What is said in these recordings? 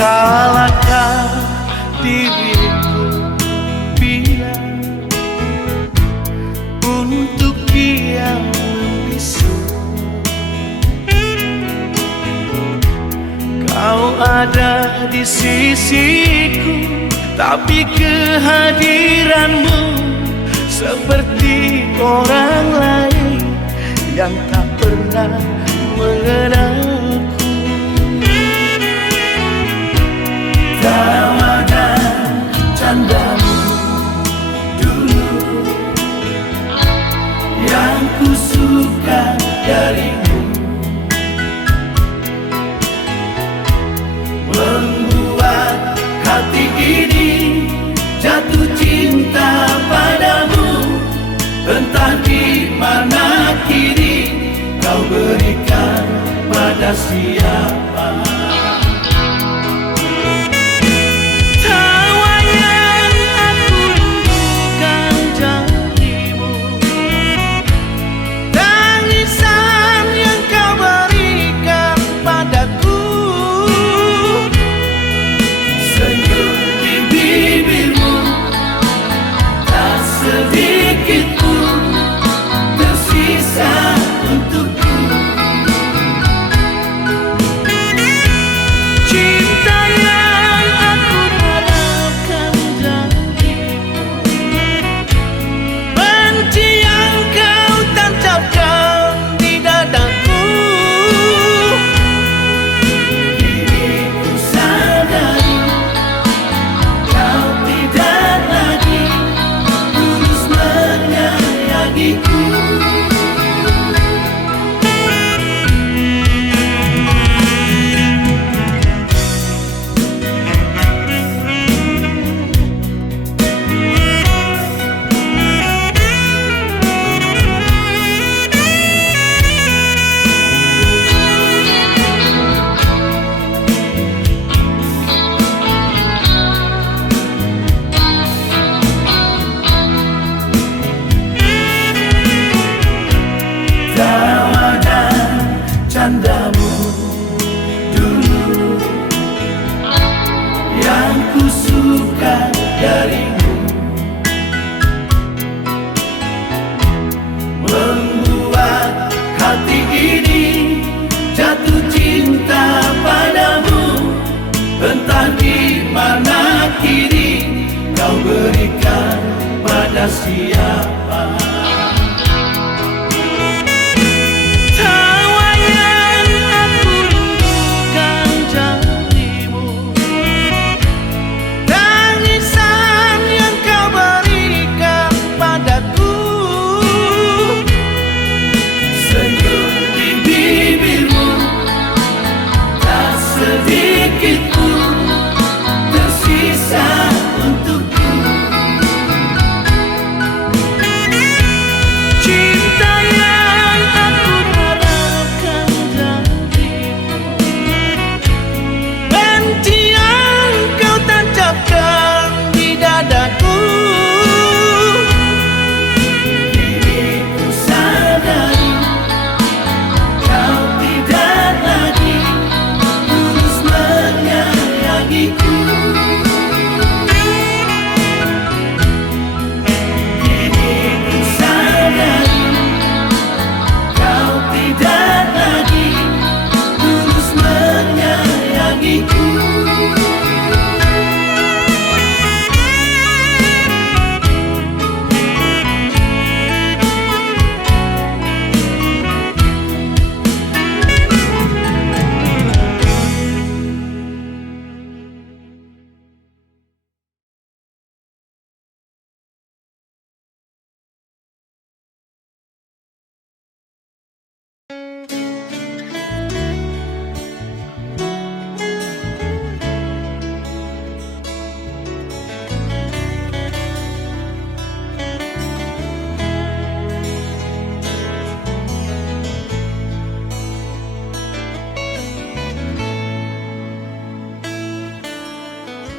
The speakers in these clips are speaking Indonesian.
Salahkah diriku bila untuk dia membisu? Kau ada di sisiku, tapi kehadiranmu seperti orang lain yang tak pernah mengenalku. Tawa dan candamu dulu yang ku suka darimu, membuat hati ini jatuh cinta padamu. Entah di mana kini kau berikan pada siapa. Candamu dulu yang ku suka darimu, membuat hati ini jatuh cinta padamu. Entah di mana kini kau berikan pada siapa.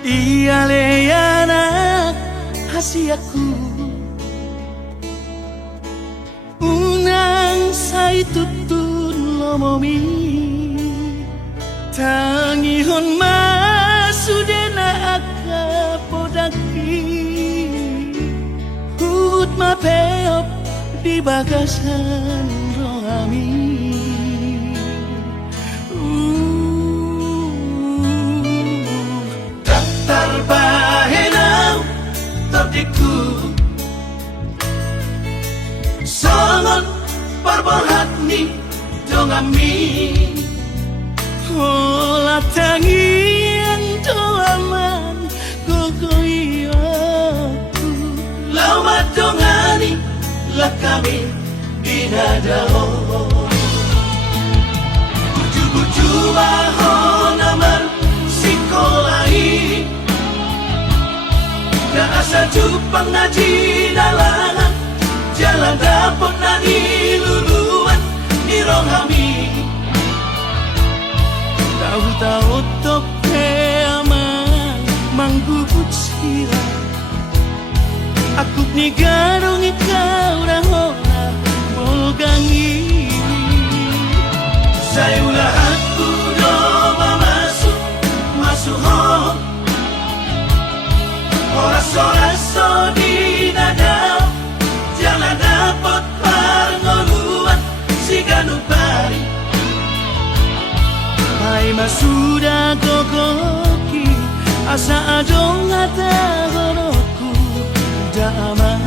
Iya leyana hasiaku unang say tutun lomomi tangihon masudena akapodaki hut mapeop di bagasan rohami Tarbahenau topdiku Songon parbohatni dongami Ola tangian doaman gogoiyaku Lauma dongani lakami binadao Buju-buju mahon amar sikolai Na asa jupang ngaji dalangan Jalan dapot na niluluan Ni rohami Tahu-tahu tope aman Manggubut sira Aku ni garong ikaw rahona Bolgangi Sayulah aku doa masuk ho Oras-oras di nada Jangan dapat pangoluan Si ganupari Hai masuda gogoki Asa adong ada goroku Dama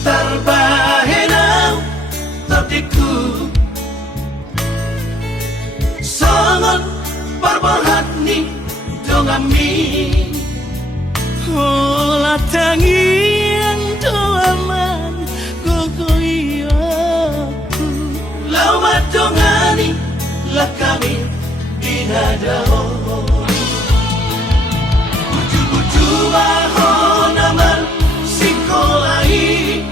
Tarbahenau topdiku Songon parbohatni dongami Ola tangian doaman gogoiyaku Lauma dongani lakami binadao Buju-buju mahon aman sikolai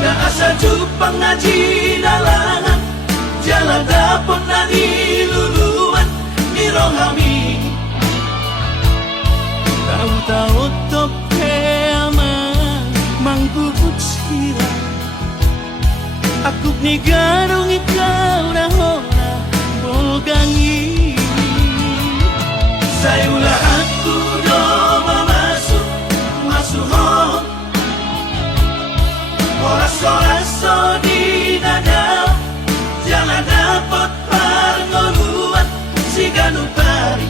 Na asa jupang ngaji dalangan Jalan dapot na niluluan Ni rohami Tahu-tahu tope aman Manggubut sira Aku ni garong ikaw rahona Bolgangi Sayulah aku doa masuk ho Oras-oras di nada Jangan dapat pangoluan Si ganupari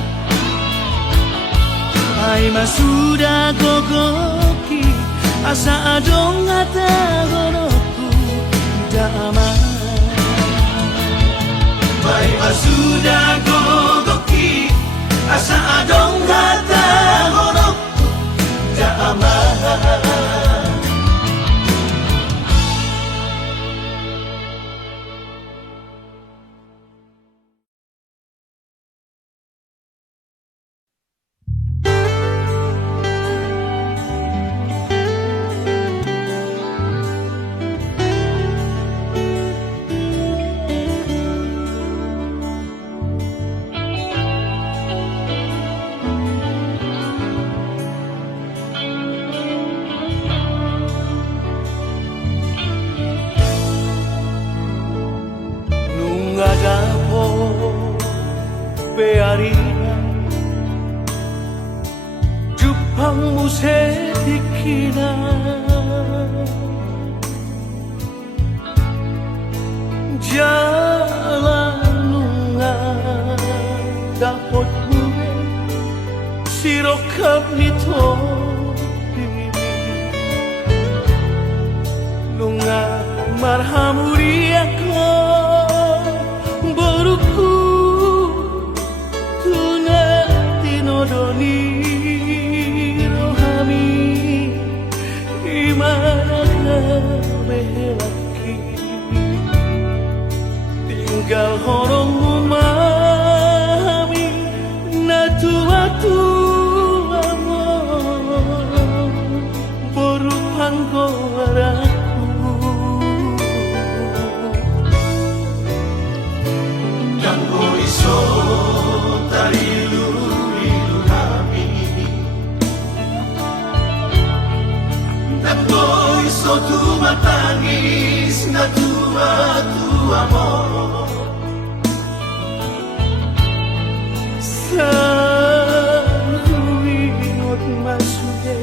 Hai masuda gogoki Asa adong ada goroku Dama Hai masuda gogoki Asa adong ada goroku Dama Bearina Jupang musetikina Jalan nunga Dapot mure Sirokap nito Nunga marhamuri ako Boruku gal horong umami na tua-tua mo borupang goraku Ganggo iso tarilu-ilu kami Ganggo iso tumatangis na tua-tua mo Sa luwingot masuday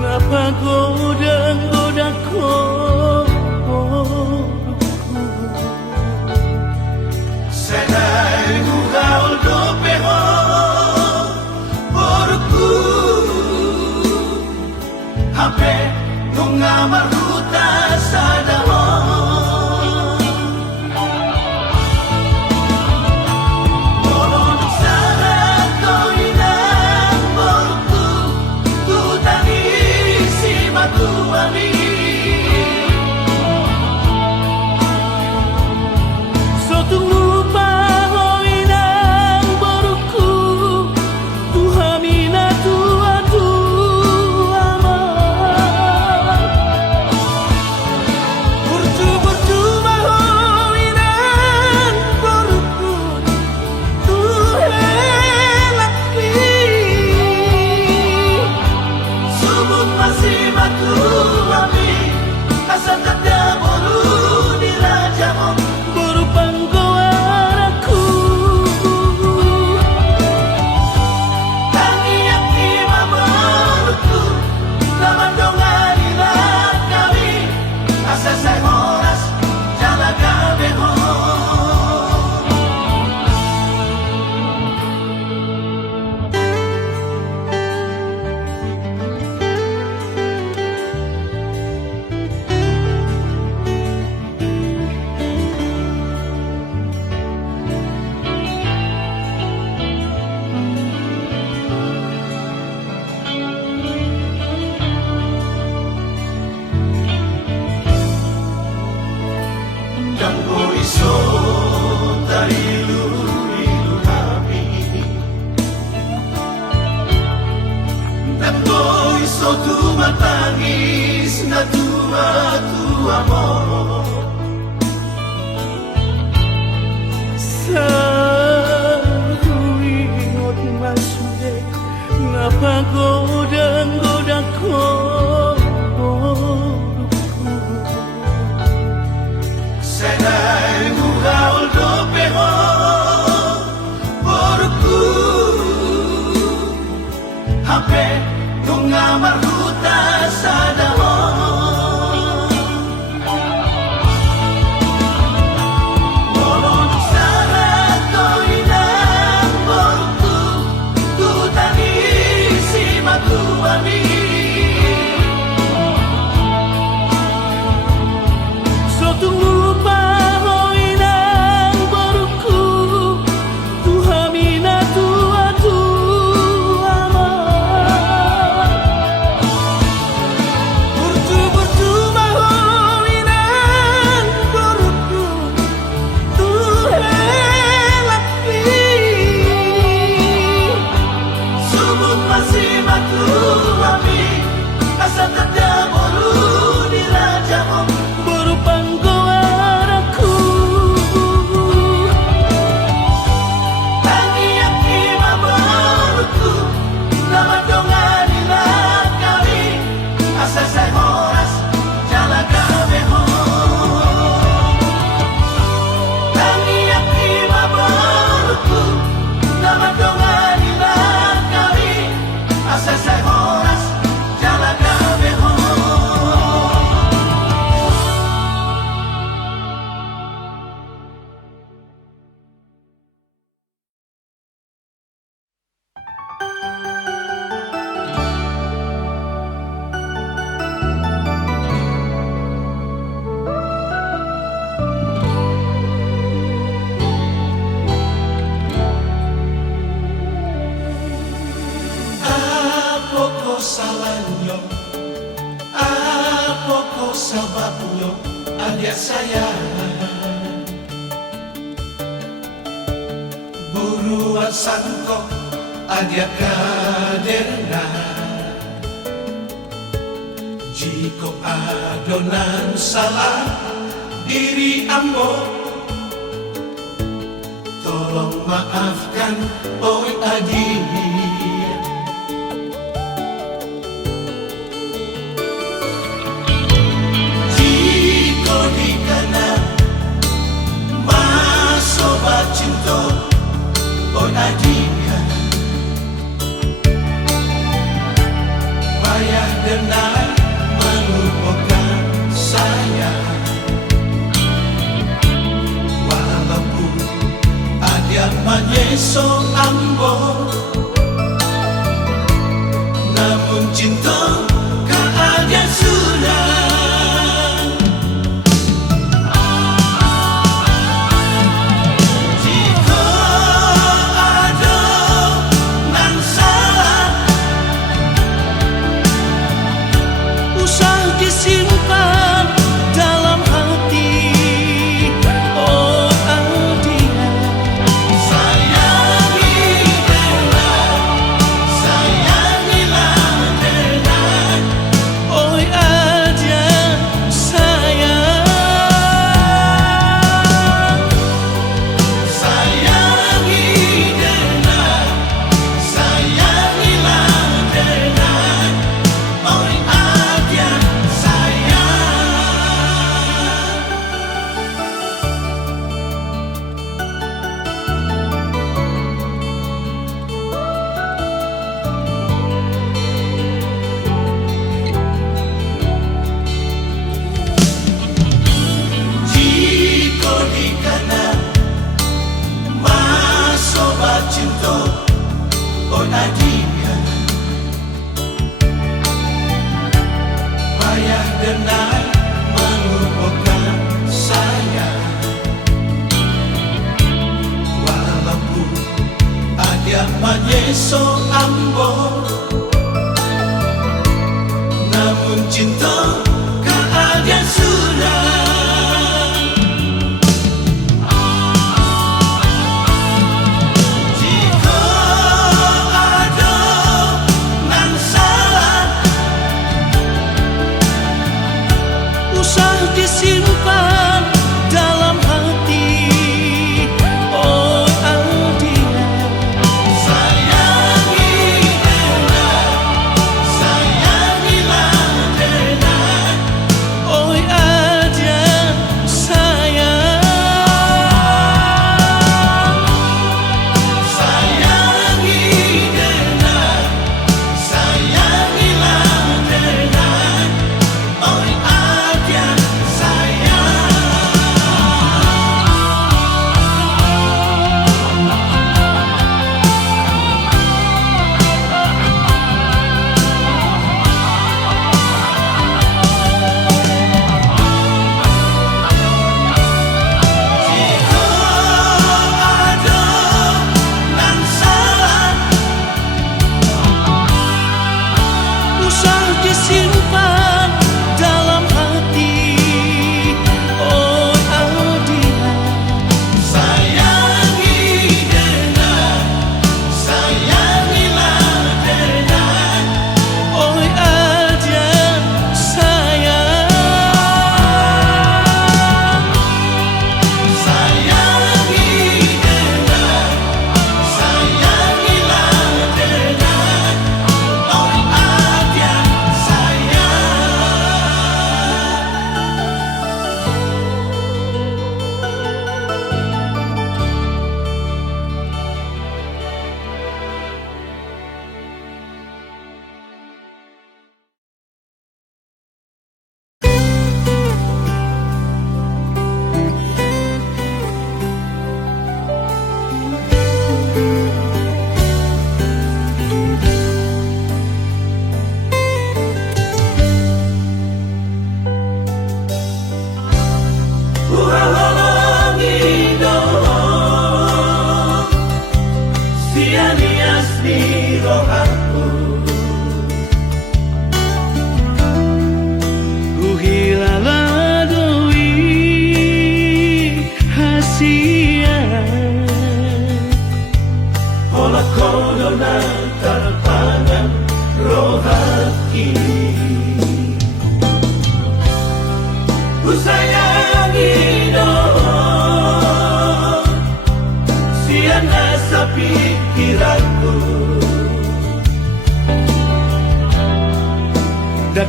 napagoda-goda ko Senay hugaol do peho porku Hape nung amaruta sa dahon Moron sana ko inang porku Tutangisi matuami Ganggo iso tarilu-ilu kami Ganggo iso tumatangis na tua-tua mo Sa luwingot masuday napagoda-goda ko Senay hugaol do peho porku Hape nung amaruta sa dahon Moron sana ko inang porku Tutangisi matuami salahnya, apa kok sebabnya ada saya. perasaanku ada kaderna. Jika adonan salah diri ambo, tolong maafkan oi adik. Jika dikana masobat cinta oi adik, payah denai melupakan saya. Walaupun ada menyeso ambo, namun cinta keadaan sudah. Jika ada nan salah, usah disimpan dalam hati. Oh Adia, sayangi dengan, sayangilah dengan. Oh Adia sayang, sayangi dengan, sayangilah dengan. Oh Adia sayang. Jika dikana masobat cinta oi adik, payah denai melupakan saya. Walaupun ada menyeso ambo, namun cinta keadaan sudah. Jika ada nan salah, usah disimpan dalam hati. Oh Adia, sayangi dengan, sayangilah dengan. Oh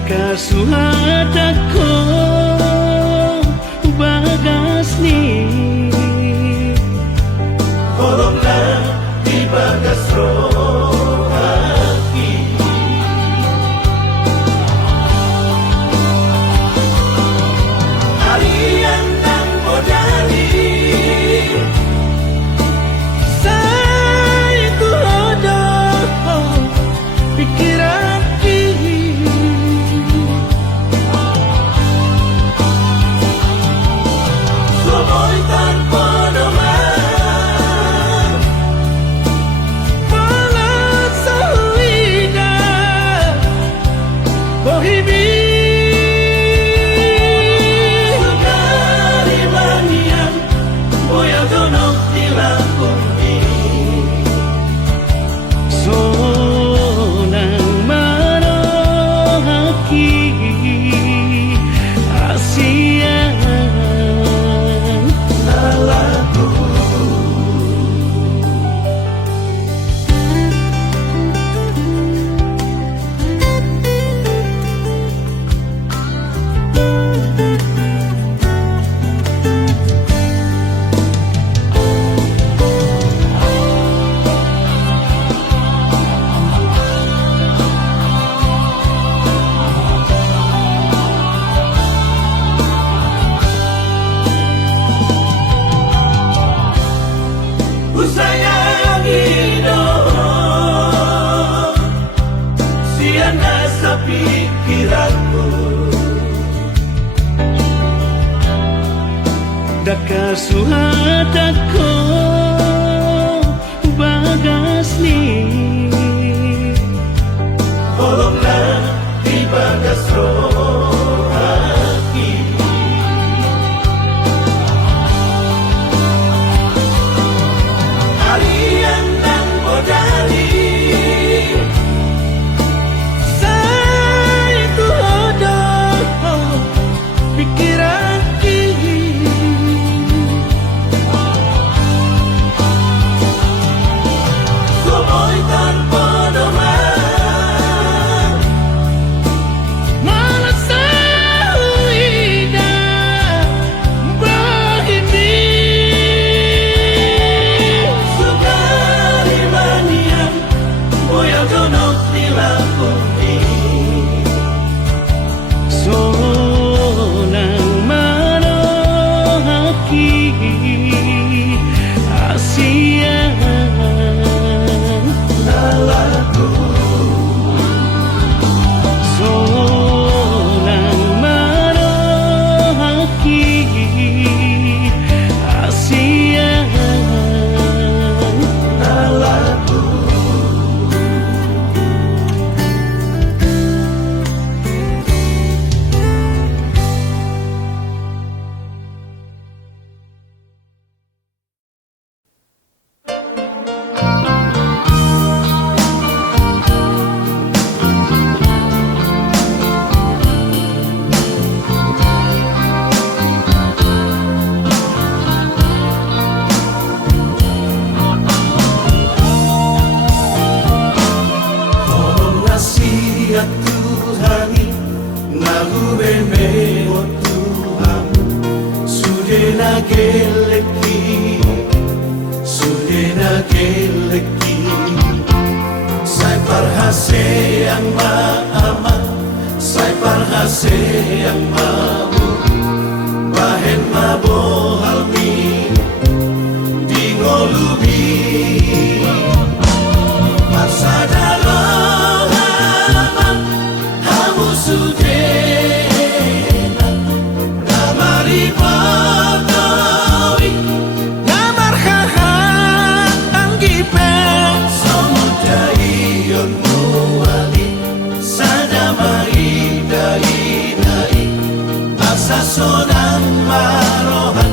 Kasuhatako bagas ni Horong na di bagas rohaki Harian ng modali Saya tu ada pikiran Somoy tanpa naman Malas sa huida Pohibig Sukari manian Boya donok tila kumbi Sonang manohaki Asian Lalaku Sayangi dong Siana sa pikiranku Dakasuhatako bagas ni Horong na di bagas rohaki Harian ng modali Saya tu ada pikiran Somoy tanpa naman Malas sa huida Pohibig Sukari manian Boya donok tila kumbi Sonang manohaki Asian Lalaku Sonang manohaki Asian Lalaku Nasihat Tuhani Nahubeme o Tuhan Sudena geleki Sudena geleki Sai parhase yang maamat Sai parhase yang mau Bahen mabohal mi Di ngolubi Pasada Sonang marohan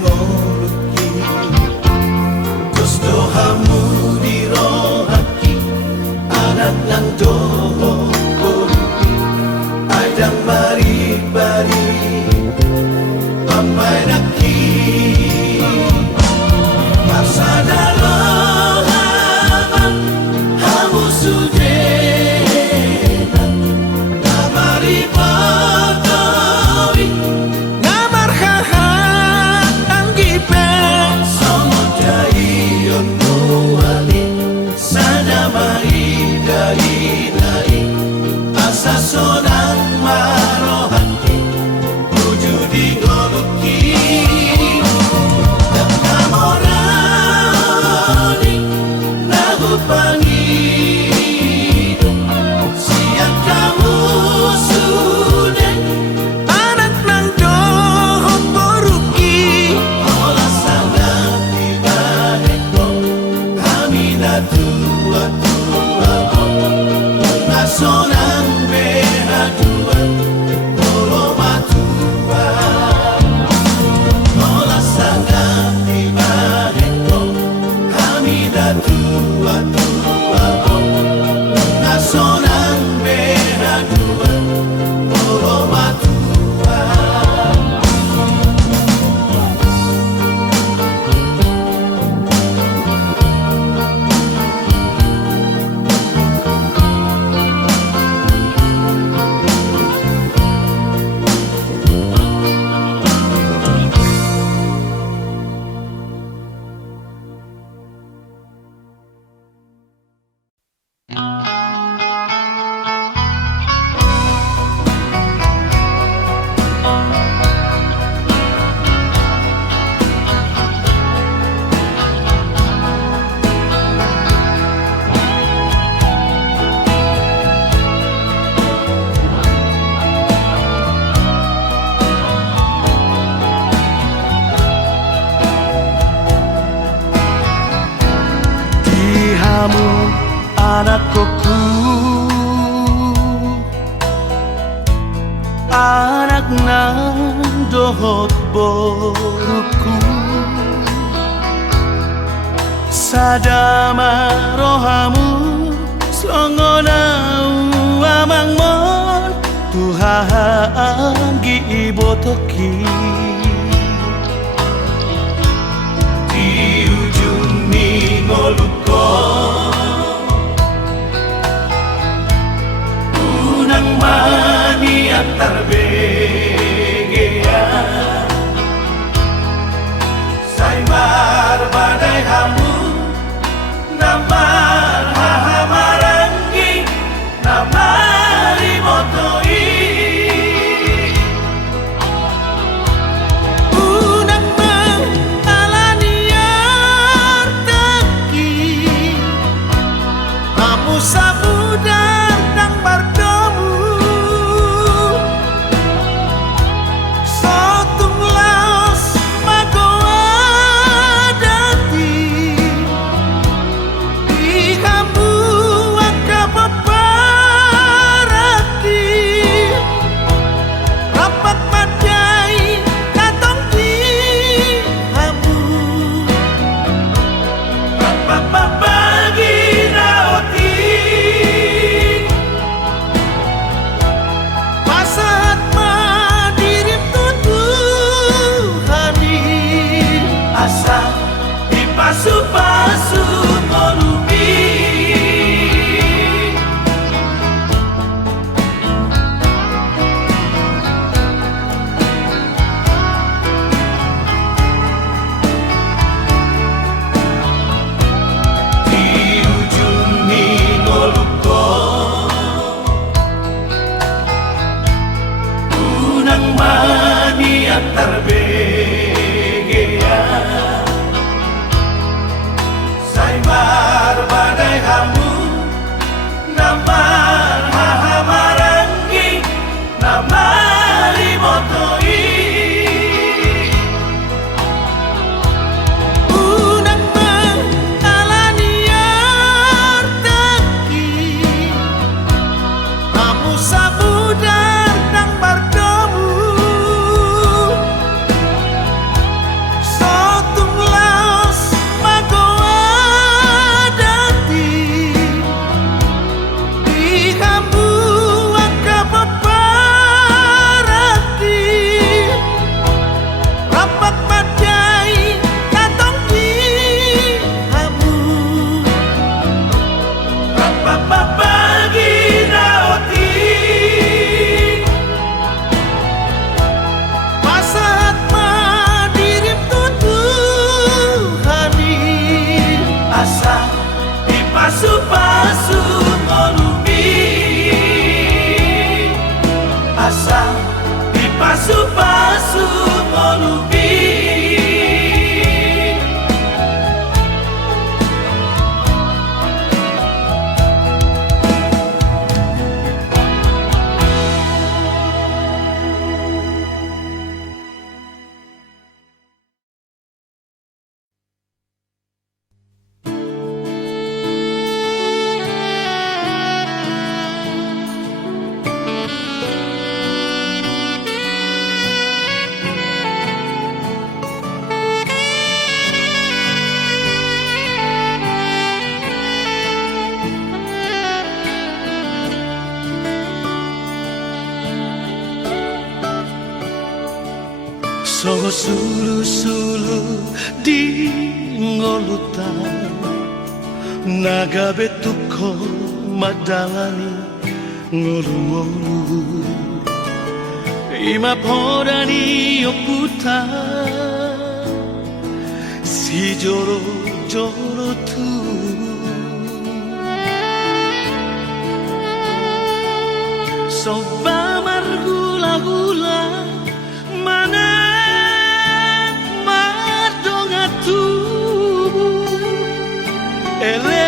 ngoluki terus dohamu dirohaki anak nang doho ngoluki adang bari-bari pamai naki masa dalam hamu sudena namari pagawi Ngamar hahat anggipe Samudai yonuali Sadamai dari asa sonang marohati wujudi goluki dan namorani lagu pangido siang kamu sudah anak nang doho poruki olah sangat tiba-tiba kami tua sonang behadua polo matua olah sangat tiba-tiba kami tua sonang behadua polo matua Dihamu anakku anak nang dohot boruku sadama rohamu slongonau amangmon Tuhan gi ibotoki di ujung ningoluko unang mani antar begea saimar badai hamu namar hahamarangi namari motoi unang alaniar taki kamu samudar nang bardomu sotung laos magoa dati di kamu angka paparaki rapat madai datang di kamu pagi naoti pasat madirim tutuhani asa di pasu-pasu molubi di ujung ningoluko unang mani antar begea saimar badai hamu namar hahamarangi namari motoi unang alaniar taki kamu samudar nang bardomu Songo sulu-sulu di ngolutan Naga betuko madalani ngolu-ngolu Ima podani oputa Si joro-joro tu Soba margula-gula Mana madongatu Ele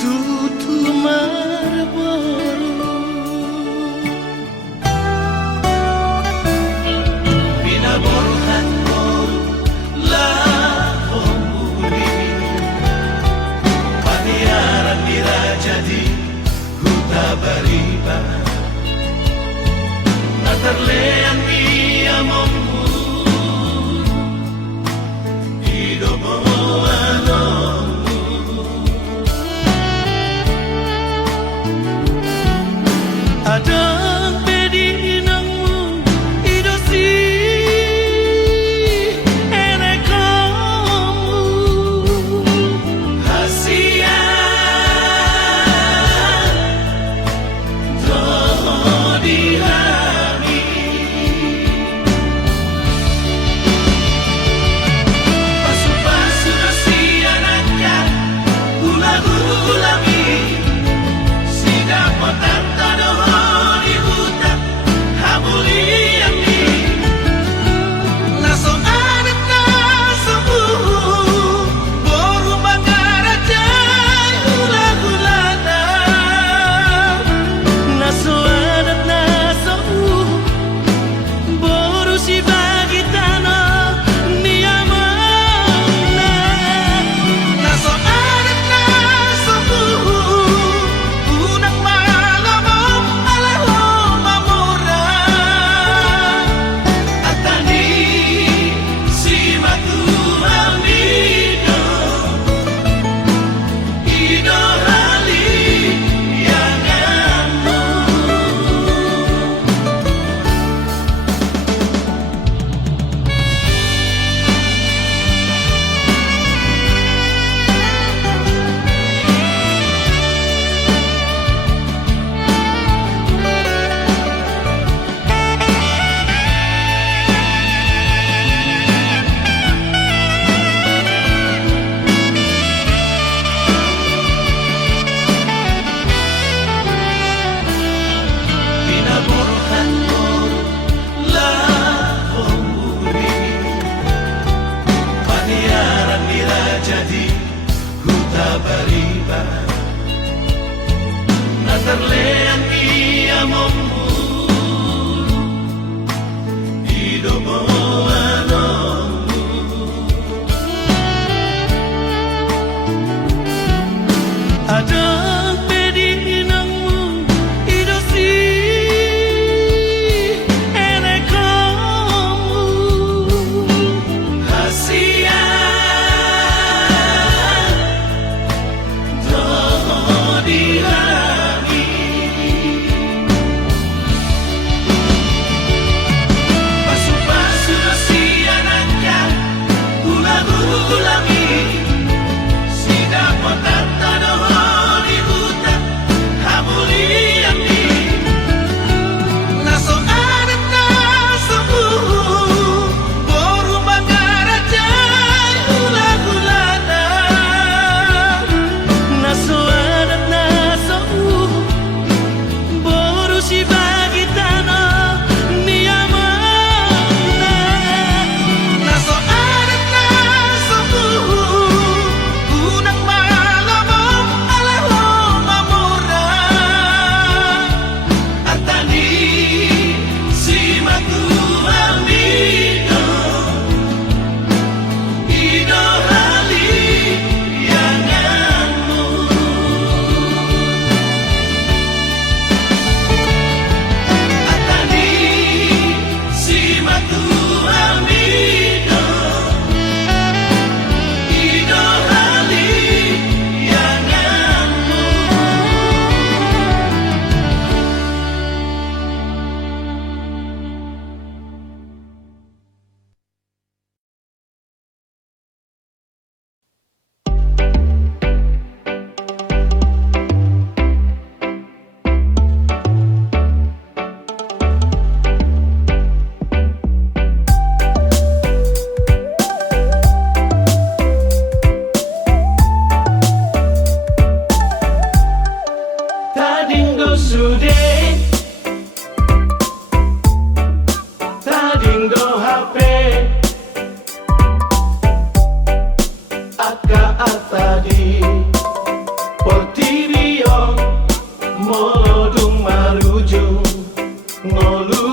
Tutu marboru Binaboru hatko La homuli Paniaran dirajadi Huta bariba Natarlean mi amormu Hidup alonmu Adang bedinangmu idosi enekomu Hasia do di hami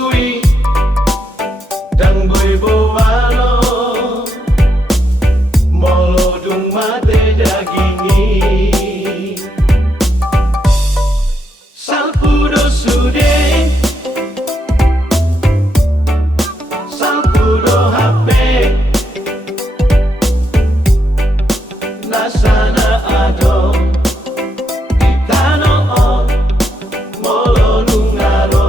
sui dang boy bowalo molo dung mate dagingi salpudo sude salpudo hape nasana ado itano o molo nungaro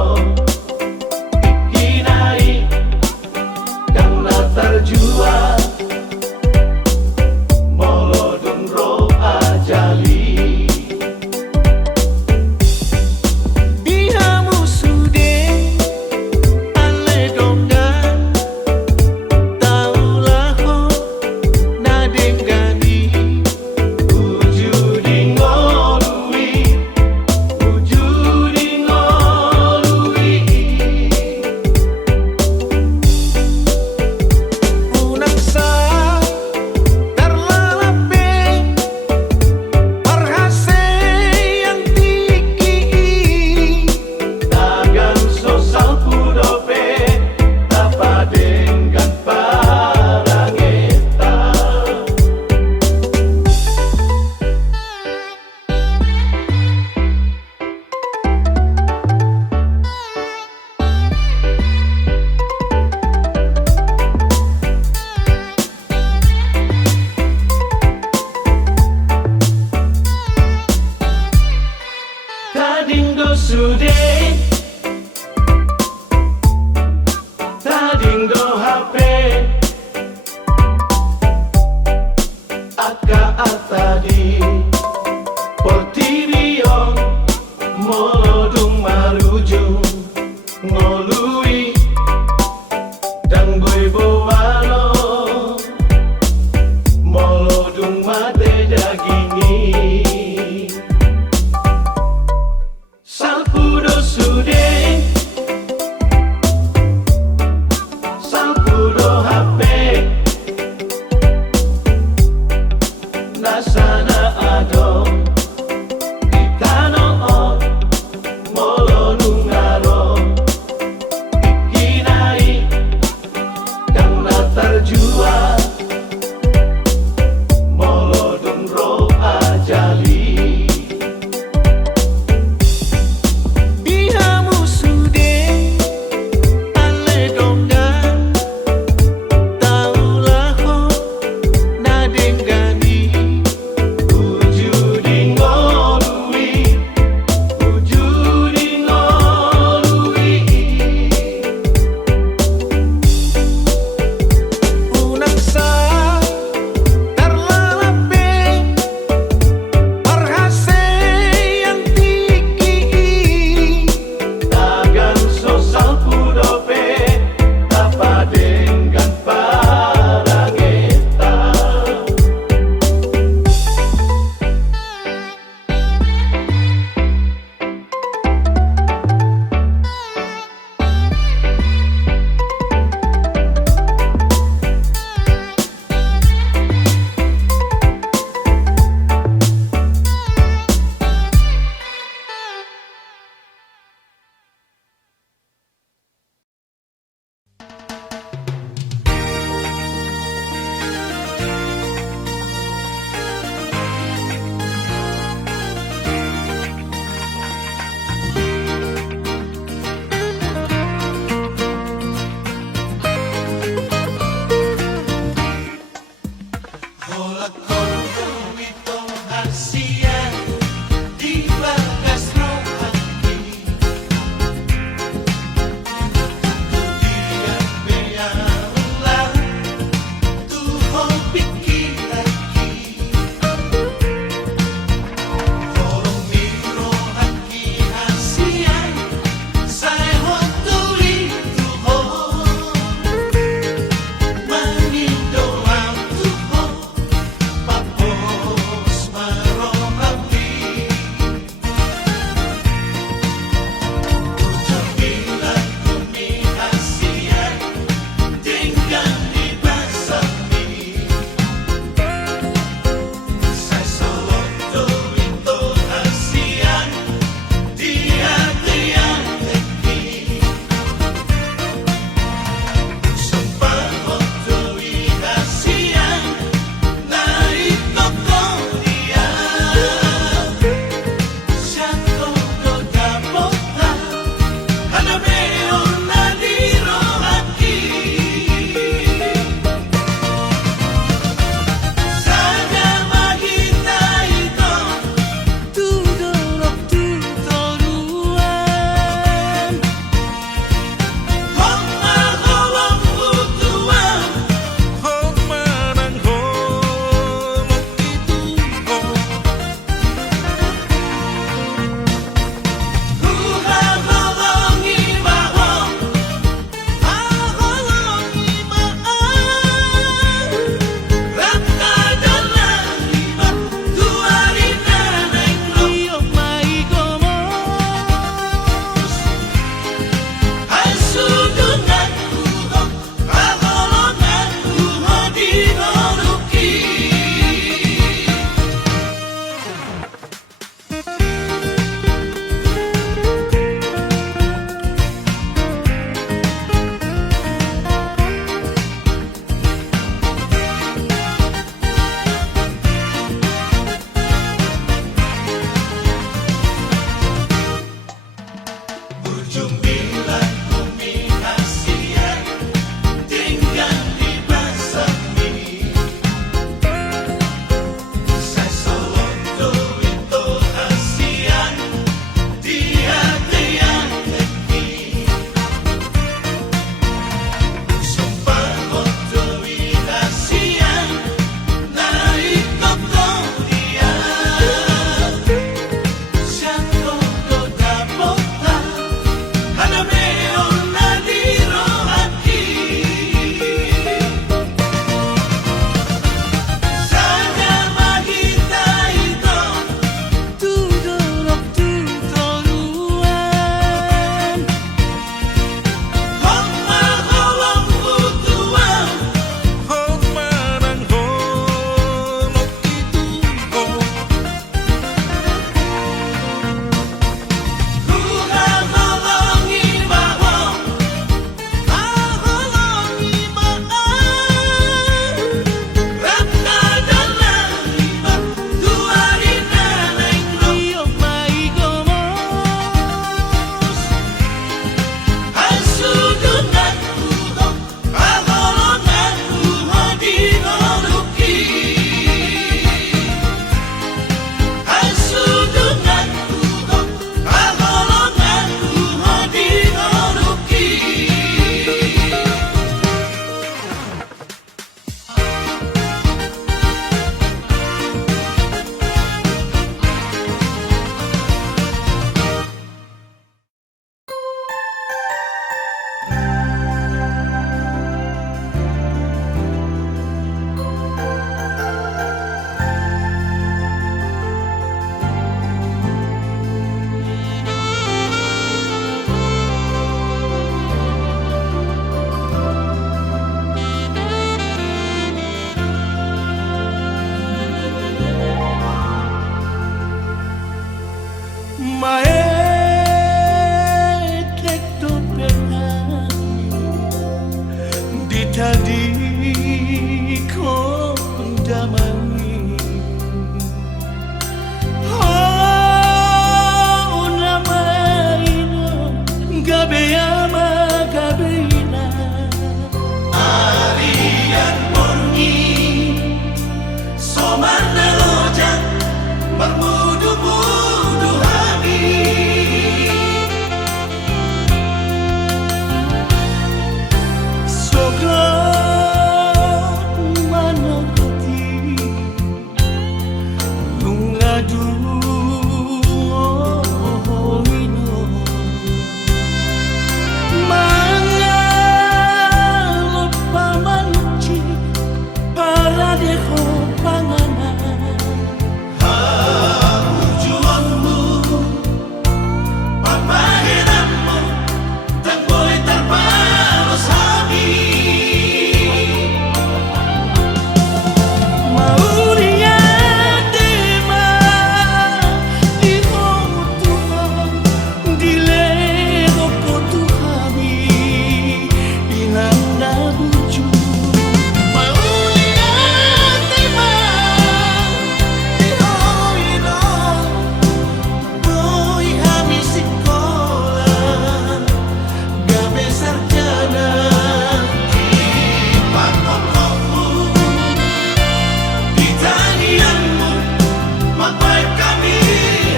tadi kau damai. Oh namaina gabeama gabeina Arian Borni Somana Lojang Bermudu-mudu hami Sograt manakoti lungadu ino mangal pamanci para deho panganan Tujuanmu Pagpahirapmu Dan boy terbalos hami Mauria tema di Tuhan di lego Tuhan inanda buju Mauria tema di hoino boy habis sekolah gabe sarjana Pagpapakmu Di tanianmu Magbaik kami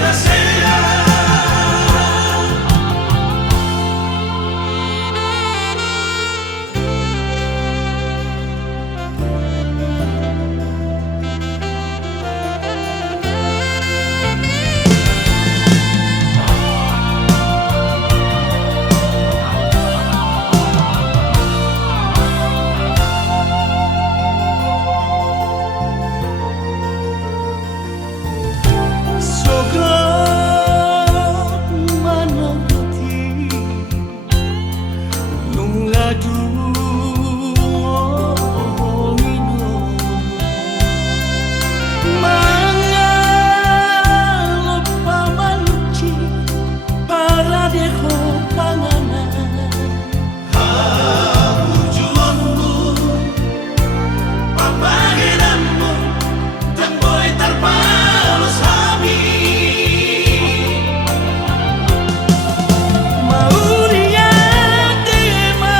rasaya Sograt manakoti lungadu ino mangal pamanci para deho panganan Tujuanmu Pagpahirapmu Dan boy terbalos hami Mauria tema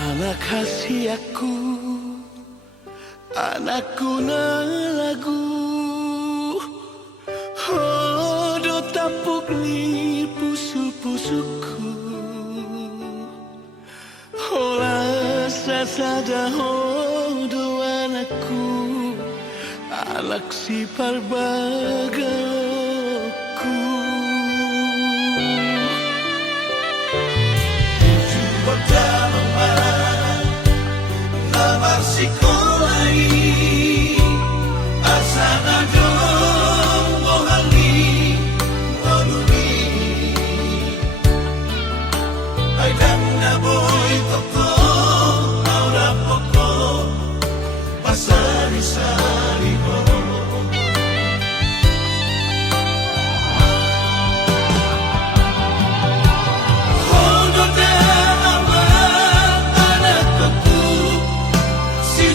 Anak kasih aku, anakku na lagu. Hodo tapuk ni pusu-pusuku. Hola sasada hodo anakku, anak si parbagaku. Jumpa mama lamar sikolai asana dong bohali waluri aidang na boy toko aura poko pasari-sari ho. Si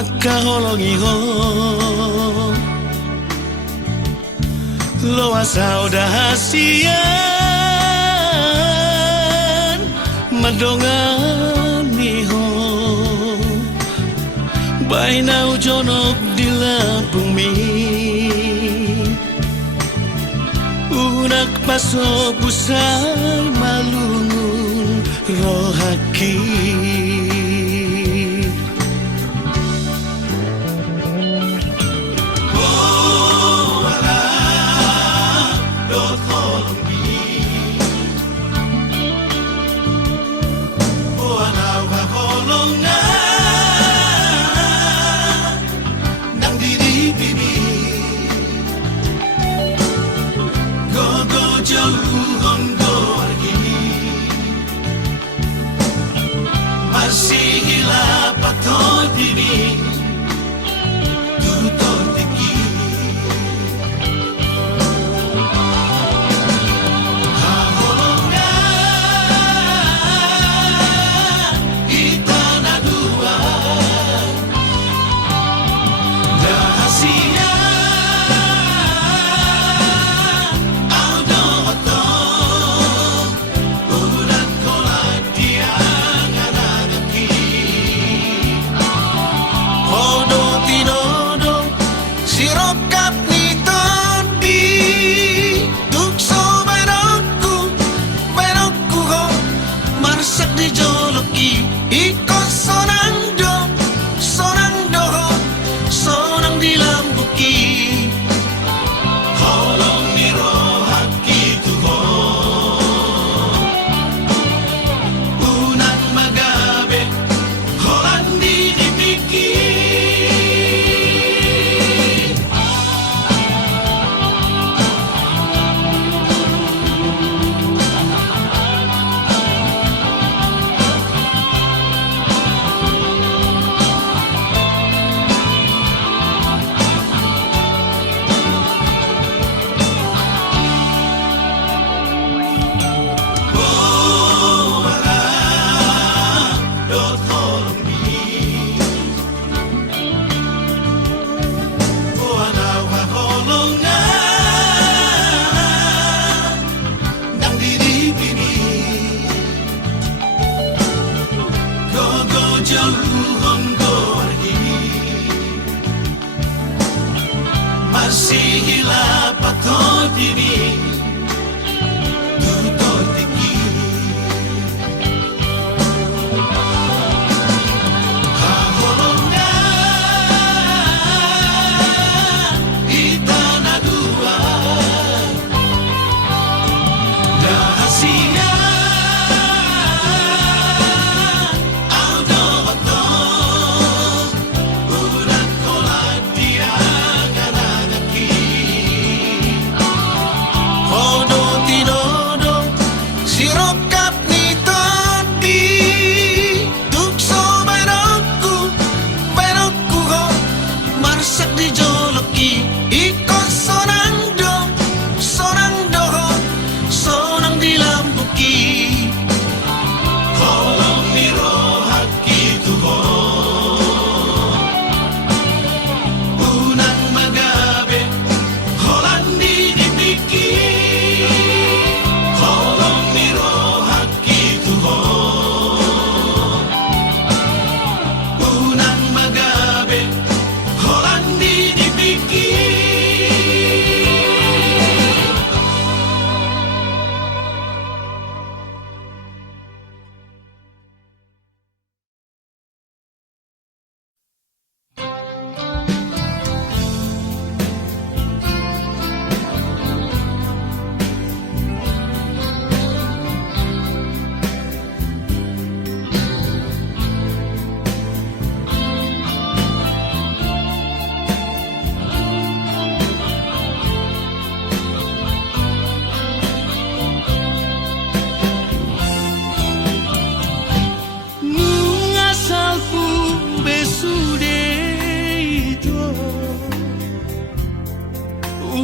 maka holongi ho lo asau dahasian madongani ho bainau jonok di Lampung mi unak paso pusai malungun rohaki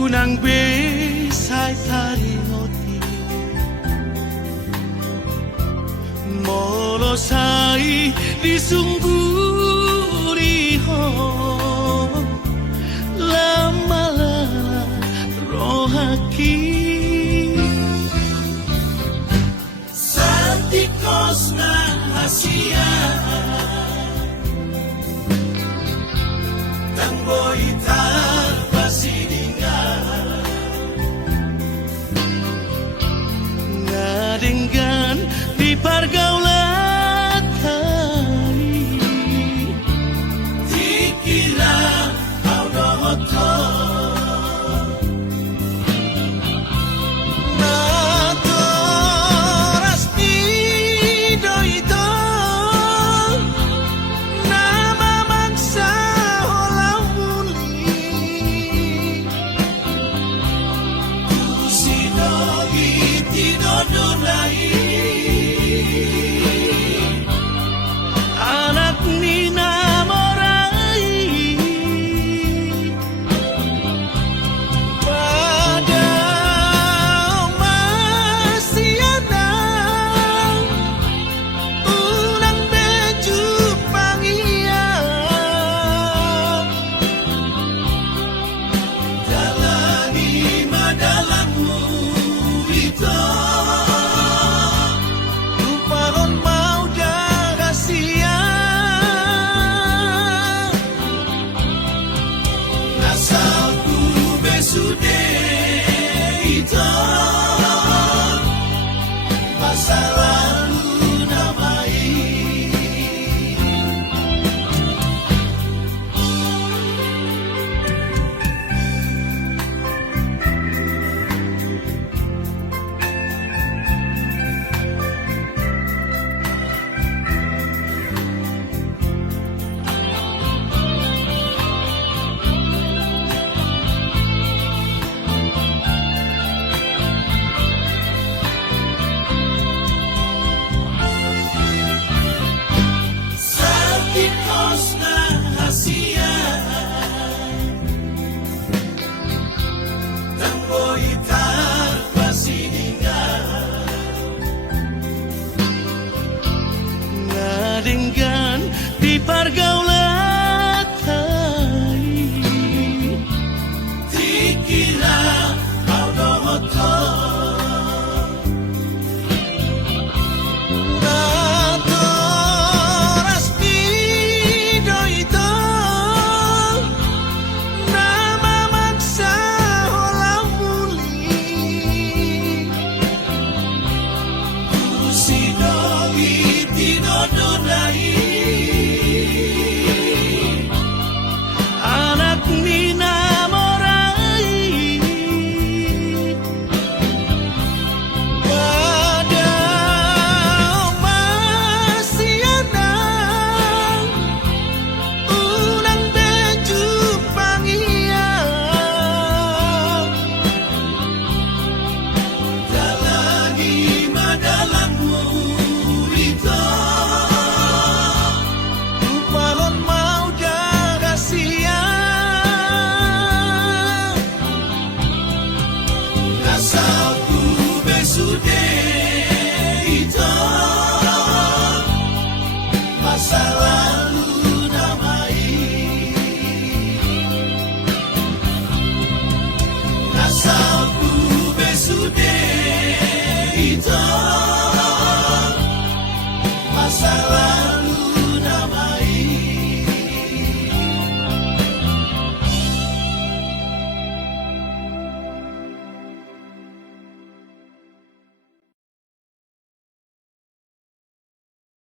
unang besay tarimoti molosai disungguri ho Asia